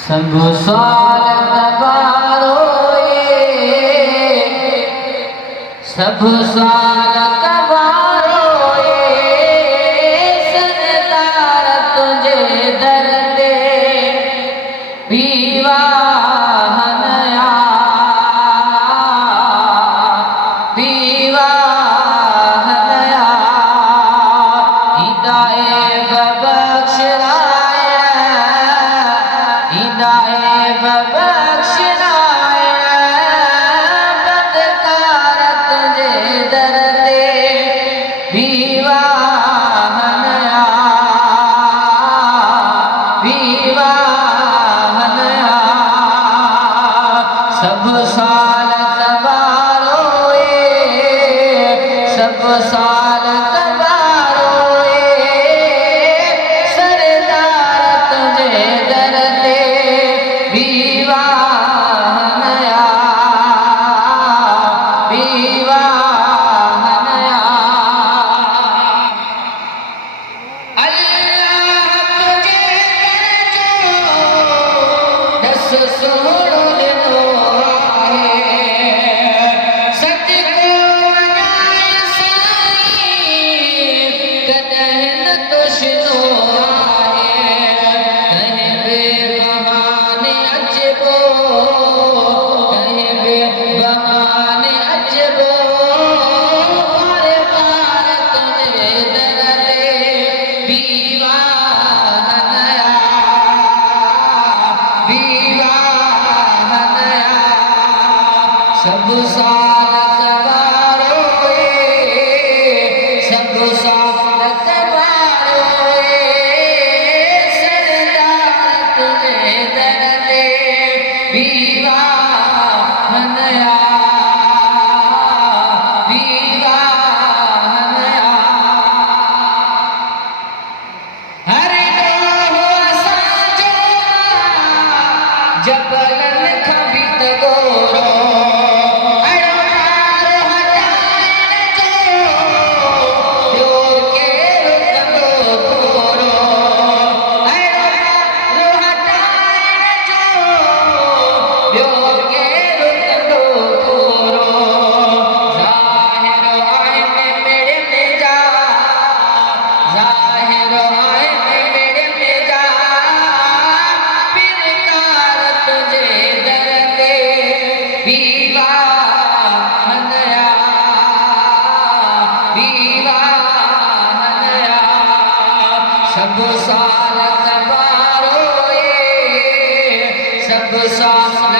सब स्वागत बारोए, सब स्वागत बारोए, सरदार तुझे दर दे विवाहन या विवाहन या हिदाए बख्श हिदाए बख्श बदकार तुझे दर दे विवाहन या विवाहन या सब साल तबारोए, सब साल तबारोए, सरदार तुझे दर दे विवाहन या विवाहन या अल्लाह तुझे दस सोड़ो दो आहे सतको मनाए साईं कदहन तुझनो आहे कहे बे बहाने अजबो कहे बे बहाने अजबो पार पार तुझे दर दे विवाहन या विवाहन या सब साल तबारोए, सब साल तबारोए, सरदार तुझे दर दे विवाहन या विवाहन या हर हो असांजो जबलन खां बि त गोरो अहिड़ो पार हटाइण जो ॿियो केरु कंदो थोरो अहिड़ो पार हटाइण जो ॿियो केरु कंदो थोरो ज़ाहिर आहिनि मेरे में जा ज़ाहिर आहिनि मेरे में जा फिरकार तुझे दर दे विवाहन या विवाहन या सब साल तबारोए, सब साल